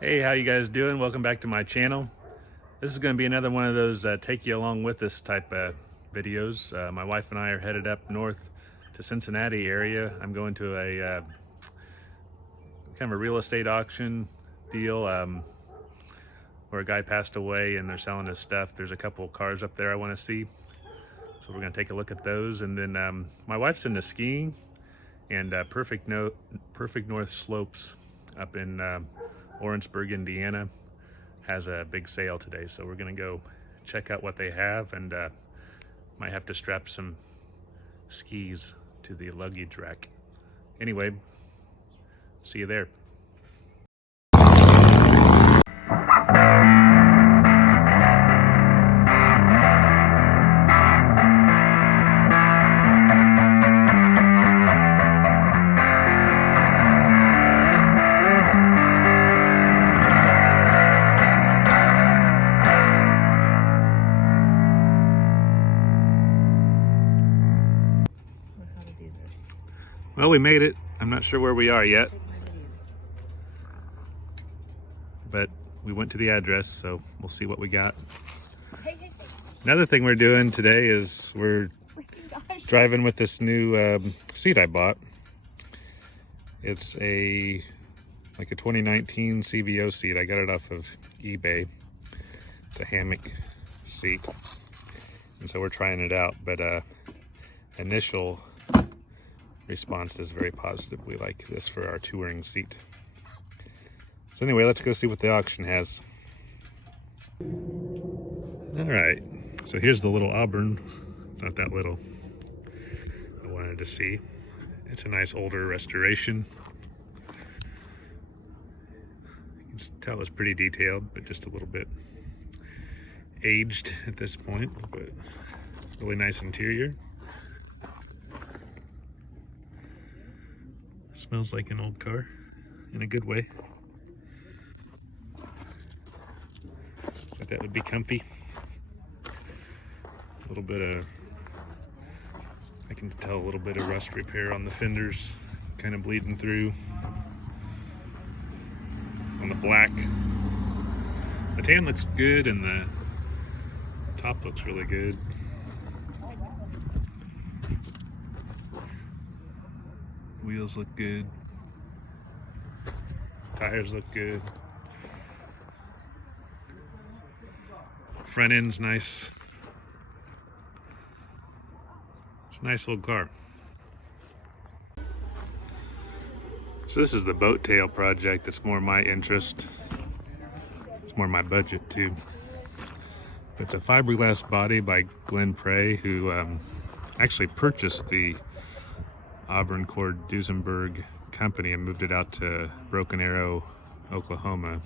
Hey, how you guys doing? Welcome back to my channel. This is going to be another one of those take you along with us type videos. My wife and I are headed up north to Cincinnati area. I'm going to a kind of a real estate auction deal where a guy passed away and they're selling his stuff. There's a couple of cars up there I want to see, so we're going to take a look at those. And then my wife's into skiing, and Perfect North Slopes up in Orangeburg, Indiana, has a big sale today, so we're gonna go check out what they have, and might have to strap some skis to the luggage rack. Anyway, see you there. Well, we made it. I'm not sure where we are yet, but we went to the address, so we'll see what we got. Another thing we're doing today is we're driving with this new seat I bought. It's like a 2019 CVO seat. I got it off of eBay. It's a hammock seat, and so we're trying it out, but initial response is very positive. We like this for our touring seat. So anyway, let's go see what the auction has. All right, so here's the little Auburn. It's not that little. I wanted to see. It's a nice older restoration. You can tell it's pretty detailed, but just a little bit aged at this point, but really nice interior. Smells like an old car in a good way. But that would be comfy. A little bit of, I can tell a little bit of rust repair on the fenders, kind of bleeding through. On the black, the tan looks good and the top looks really good. Wheels look good. Tires look good. Front end's nice. It's a nice old car. So this is the boat tail project. It's more my interest. It's more my budget too. It's a fiberglass body by Glenn Prey, who actually purchased the Auburn Cord Duesenberg company and moved it out to Broken Arrow, Oklahoma.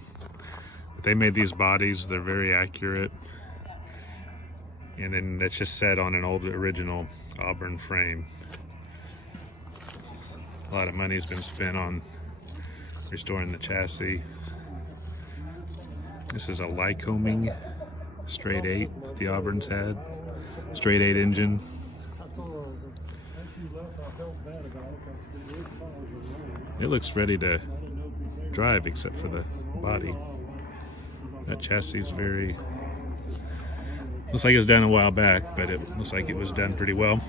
But they made these bodies. They're very accurate, and then it's just set on an old original Auburn frame. A lot of money's been spent on restoring the chassis. This is a Lycoming straight 8 the Auburns had. Straight 8 engine. It looks ready to drive except for the body. That chassis is very, looks like it was done a while back, but it looks like it was done pretty well.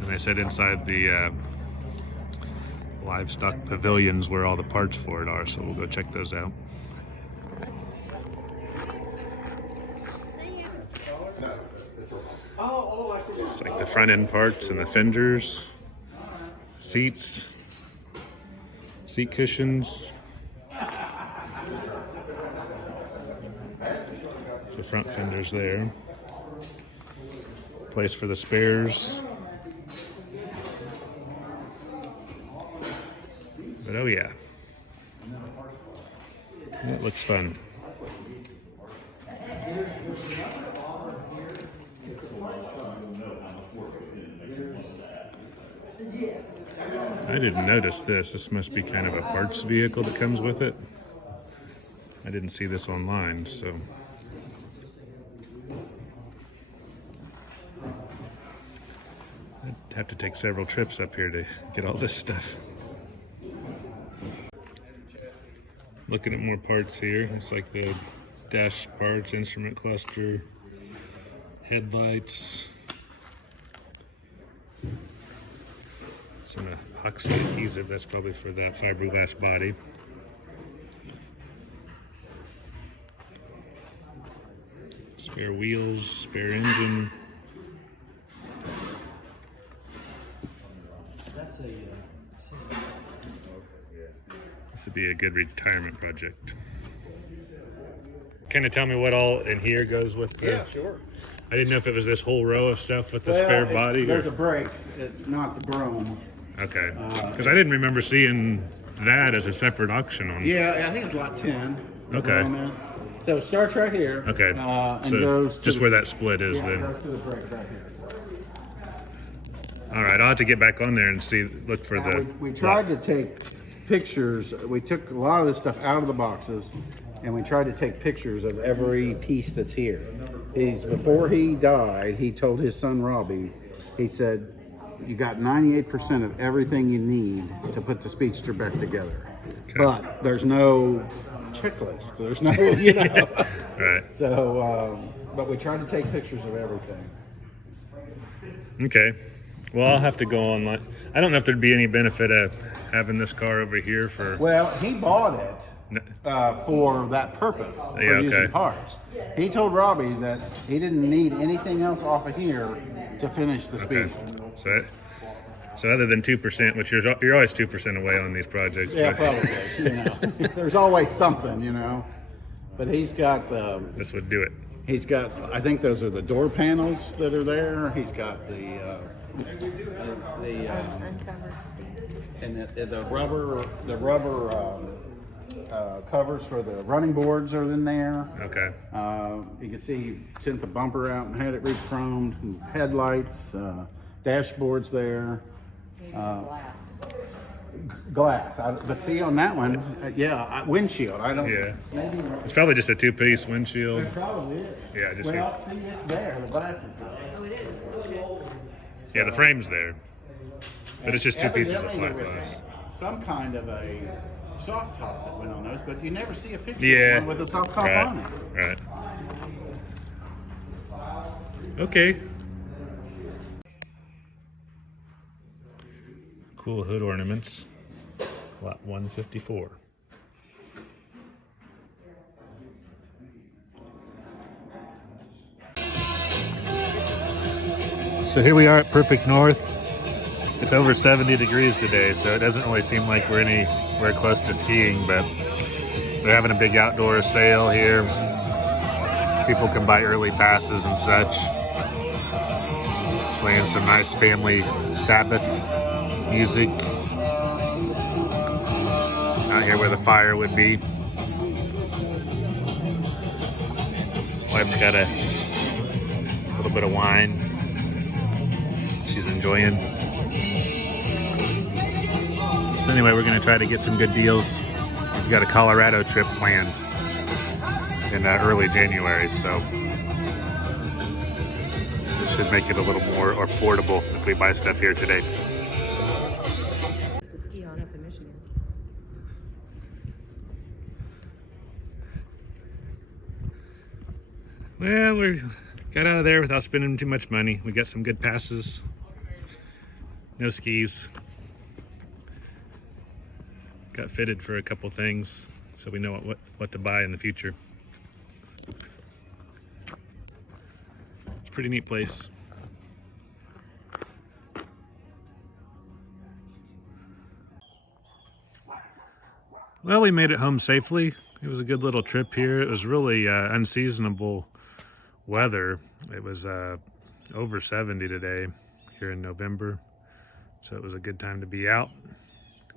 And they said inside the livestock pavilions where all the parts for it are, so we'll go check those out. It's like the front end parts and the fenders, seats, seat cushions. The front fenders there. Place for the spares. But oh yeah, that looks fun. I didn't notice this. This must be kind of a parts vehicle that comes with it. I didn't see this online, so. I'd have to take several trips up here to get all this stuff. Looking at more parts here. It's like the dash parts, instrument cluster, headlights, some epoxy adhesive. That's probably for that fiberglass body. Spare wheels, spare engine. This would be a good retirement project. Kind of tell me what all in here goes with the... Yeah, sure. I didn't know if it was this whole row of stuff with the spare body. There's a brake. It's not the chrome. Okay. Because I didn't remember seeing that as a separate auction on. Yeah, I think it's lot 10. Okay. So it starts right here. Okay. And so goes to just the, where that split is, yeah, then. it goes to the brake right here. All right, I'll have to get back on there and see. Look for Now, we tried to take pictures. We took a lot of this stuff out of the boxes, and we tried to take pictures of every piece that's here. Before he died, he told his son Robbie, he said, "You got 98% of everything you need to put the Speedster back together, but there's no checklist. There's no, you know." Right. So, but we tried to take pictures of everything. Okay. Well, I'll have to go online. I don't know if there'd be any benefit of having this car over here for... Well, he bought it for that purpose, for using parts. He told Robbie that he didn't need anything else off of here to finish the Speedster. So other than 2%, which you're always 2% away on these projects. Yeah, probably. You know, there's always something, you know. But he's got the... This would do it. He's got, I think those are the door panels that are there. He's got the rubber covers for the running boards are in there. Okay. You can see he sent the bumper out and had it re-chromed, and headlights, dashboards there. Glass. But see on that one, windshield. I don't. Yeah. Maybe it's probably just a two-piece windshield. it probably is. Yeah, just well, see, it's there. The glass is there. Oh, it is. Okay. Yeah, the frame's there, but it's just two pieces of Evidently flat there was glass. some kind of a soft top that went on those, but you never see a picture of one with a soft top on it. Right. Okay. Cool hood ornaments. Lot 154. So here we are at Perfect North. It's over 70 degrees today, so it doesn't really seem like we're anywhere close to skiing, but they're having a big outdoor sale here. People can buy early passes and such. Playing some nice family Sabbath music. Out here where the fire would be. Wife's got a little bit of wine. She's enjoying. So anyway, we're gonna try to get some good deals. We've got a Colorado trip planned in early January, so this should make it a little more affordable if we buy stuff here today. Well, we got out of there without spending too much money. We got some good passes. No skis. Got fitted for a couple things, so we know what to buy in the future. It's a pretty neat place. Well, we made it home safely. It was a good little trip here. It was really unseasonable weather. It was over 70 today here in November, so it was a good time to be out,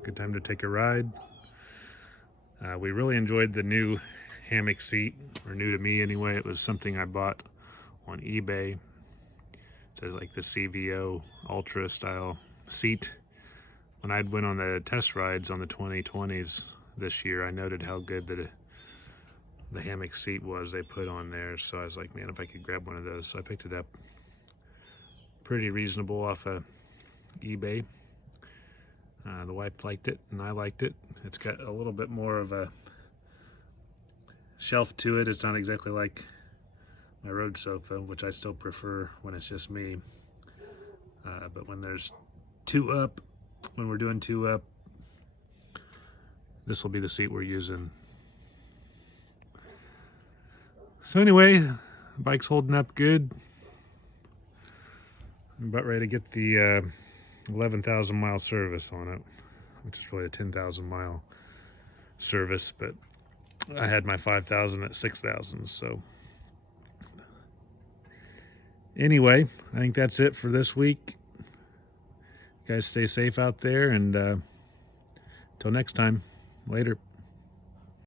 good time to take a ride. We really enjoyed the new hammock seat, or new to me anyway. It was something I bought on eBay. So like the CVO Ultra style seat. When I went on the test rides on the 2020s this year, I noted how good the hammock seat was they put on there. So I was like, man, if I could grab one of those. So I picked it up. Pretty reasonable off of eBay. The wife liked it and I liked it. It's got a little bit more of a shelf to it. It's not exactly like my road sofa, which I still prefer when it's just me. But when there's two up, when we're doing two up, this will be the seat we're using. So anyway, the bike's holding up good. I'm about ready to get the 11,000 mile service on it, which is really a 10,000 mile service, but I had my 5,000 at 6,000. So anyway, I think that's it for this week. You guys stay safe out there, and until next time, later.